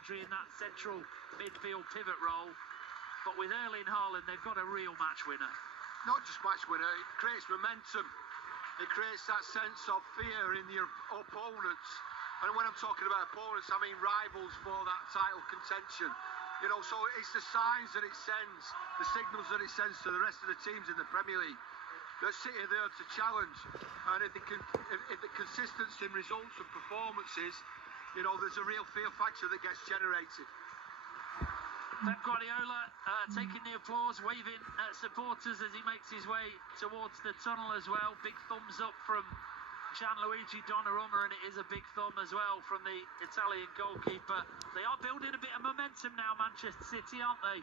Rodri in that central midfield pivot role. But with Erling Haaland, they've got a real match winner. Not just match winner, it creates momentum. It creates that sense of fear in your opponents. And when I'm talking about opponents, I mean rivals for that title contention. You know, so it's the signs that it sends, the signals that it sends to the rest of the teams in the Premier League that City are there to challenge. And if the consistency in results and performances, you know, there's a real fear factor that gets generated. Pep Guardiola taking the applause, waving at supporters as he makes his way towards the tunnel as well. Big thumbs up from Gianluigi Donnarumma, and it is a big thumb as well from the Italian goalkeeper. They are building a bit of momentum now, Manchester City, aren't they?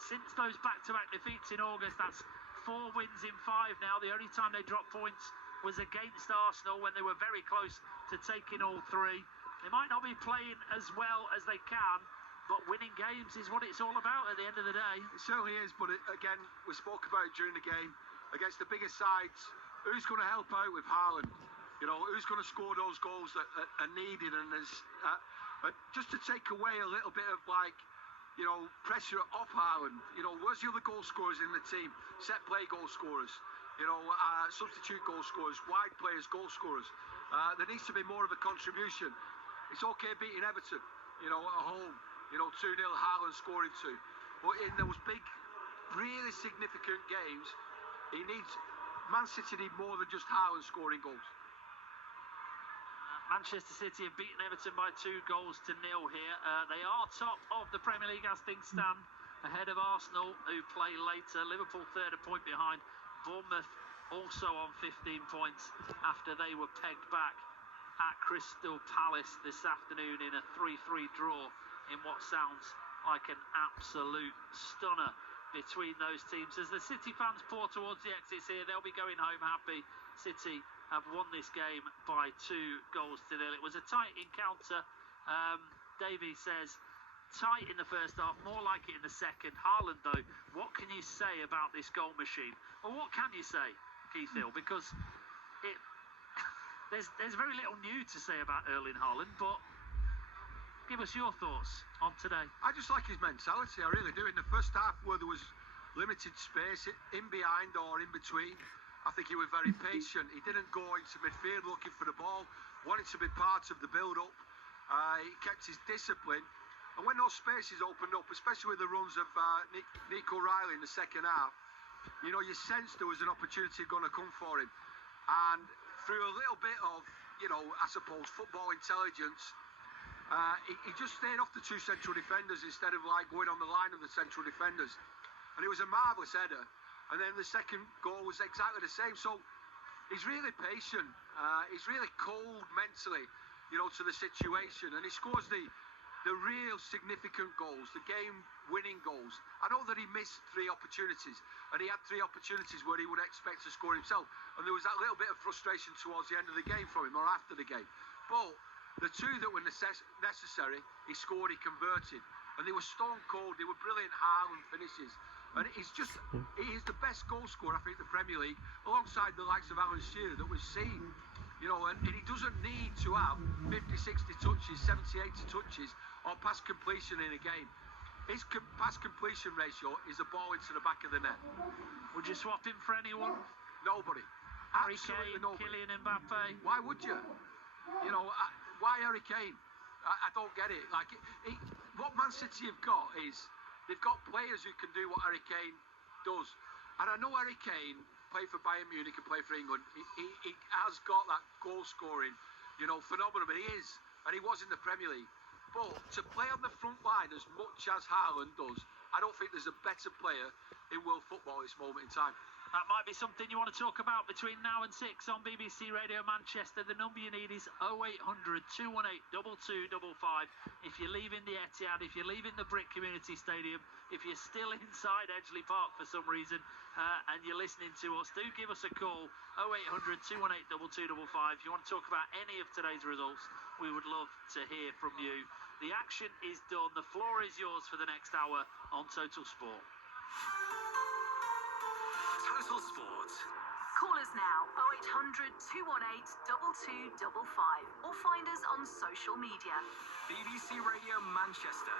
Since those back-to-back defeats in August, that's 4 wins in 5 now. The only time they dropped points was against Arsenal when they were very close to taking all 3. They might not be playing as well as they can, but winning games is what it's all about at the end of the day. It certainly is, but again, we spoke about it during the game. Against the bigger sides, who's going to help out with Haaland? You know, who's going to score those goals that are needed? And there's just to take away a little bit of, like, you know, pressure off Haaland. You know, where's the other goal scorers in the team? Set play goal scorers. You know, substitute goal scorers, wide players, goal scorers. There needs to be more of a contribution. It's okay beating Everton, you know, at home. You know, 2-0, Haaland scoring 2. But in those big, really significant games, Man City need more than just Haaland scoring goals. Manchester City have beaten Everton by 2 goals to 0 here. They are top of the Premier League as things stand, ahead of Arsenal, who play later. Liverpool third, a point behind. Bournemouth also on 15 points after they were pegged back at Crystal Palace this afternoon in a 3-3 draw in what sounds like an absolute stunner between those teams. As the City fans pour towards the exits here, they'll be going home happy. City have won this game by 2 goals to 0. It was a tight encounter. Davey says, tight in the first half, more like it in the second. Haaland, though, what can you say about this goal machine? Or what can you say, Keith Hill? Because there's very little new to say about Erling Haaland, but give us your thoughts on today. I just like his mentality, I really do. In the first half, where there was limited space in behind or in between, I think he was very patient. He didn't go into midfield looking for the ball, wanted to be part of the build-up. He kept his discipline. And when those spaces opened up, especially with the runs of Nico Riley in the second half, you know, you sensed there was an opportunity going to come for him. And through a little bit of, you know, I suppose, football intelligence, he just stayed off the 2 central defenders instead of, like, going on the line of the central defenders. And it was a marvellous header. And then the second goal was exactly the same. So he's really patient. He's really cold mentally, you know, to the situation. And he scores the real significant goals, the game-winning goals. I know that he missed 3 opportunities, and he had 3 opportunities where he would expect to score himself. And there was that little bit of frustration towards the end of the game from him, or after the game. But the 2 that were necessary, he scored, he converted. And they were stone cold, they were brilliant Haaland finishes. And he is the best goal scorer, I think, in the Premier League, alongside the likes of Alan Shearer that we've seen. You know, and he doesn't need to have 50, 60 touches, 70, 80 touches, or pass completion in a game. His pass completion ratio is a ball into the back of the net. Would you swap him for anyone? Nobody. Harry Absolutely Kane, nobody. Kylian Mbappe. Why would you? You know, why Harry Kane? I don't get it. Like, what Man City have got is they've got players who can do what Harry Kane does. And I know Harry Kane played for Bayern Munich and played for England. He has got that goal scoring, you know, phenomenon. But he is, and he was in the Premier League. But to play on the front line as much as Haaland does, I don't think there's a better player in world football at this moment in time. That might be something you want to talk about between now and 6 on BBC Radio Manchester. The number you need is 0800 218 2255. If you're leaving the Etihad, if you're leaving the Brick Community Stadium, if you're still inside Edgeley Park for some reason, and you're listening to us, do give us a call, 0800 218 2255. If you want to talk about any of today's results, we would love to hear from you. The action is done. The floor is yours for the next hour on Total Sport. Total Sport. Call us now, 0800 218 2255, or find us on social media. BBC Radio Manchester.